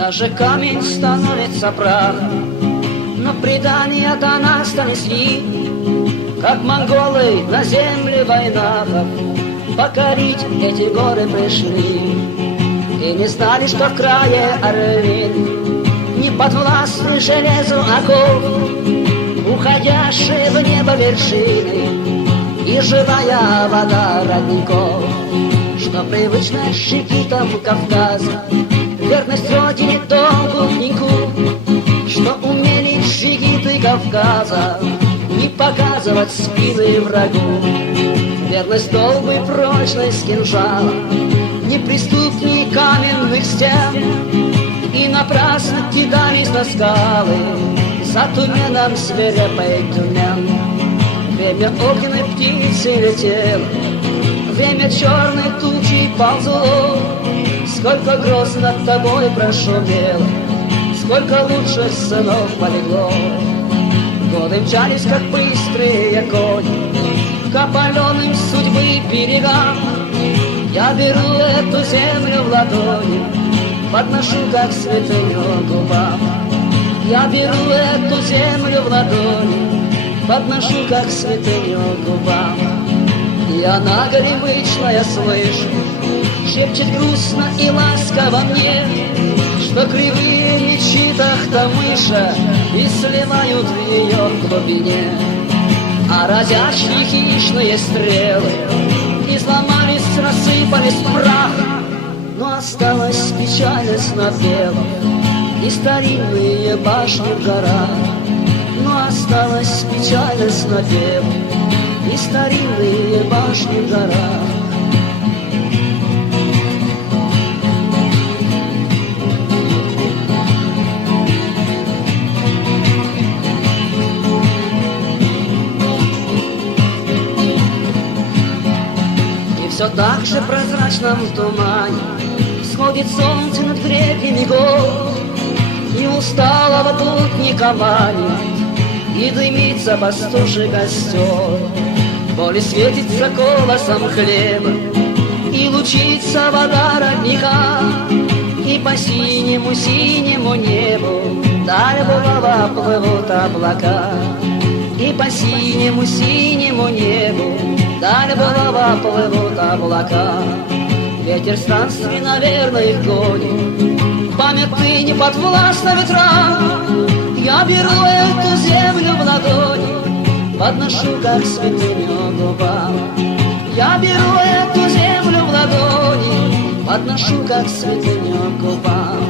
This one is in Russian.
Даже камень становится прахом, но предания до нас донесли, как монголы на земле войнахов покорить эти горы пришли. И не знали, что в крае орлин не подвластны железу оков, уходящие в небо вершины и живая вода родников, что привычно щекитам Кавказа верность родине долгу дневнику, что умели джигиты Кавказа не показывать спины врагу, верность долгу и прочность кинжала, неприступней каменных стен, и напрасно кидались на скалы за туменом свирепой Тюмень. Время огненной птицы летело, время черной тучи ползло, сколько гроз над тобой прошумело, сколько лучших сынов полегло. Годы мчались, как быстрые кони, к опаленным судьбы берегам. Я беру эту землю в ладони, подношу, как святыню губам. Я беру эту землю в ладони, подношу, как святыню губам. И она горемычная слышу, шепчет грустно и ласково мне, что кривые мечи Тахтамыша и сливают в ее глубине. А разящие хищные стрелы изломались, рассыпались в прах, но осталась печальность над белым и старинные башни в горах. Но осталась печальность над белым и старинные башни в горах. Все так же прозрачно в тумане сходит солнце над гребнями гор, и усталого тут не команит, и дымится пастуший костер. Поле светится колосом хлеба, и лучится вода родника, и по синему-синему небу даль булава плывут облака. И по синему-синему небу даль булава плывут облака. Ветер странствий, наверное, их гонит, память ты не подвластна ветрам. Я беру эту землю в ладони, подношу, как святыню губам. Я беру эту землю в ладони, подношу, как святыню губам.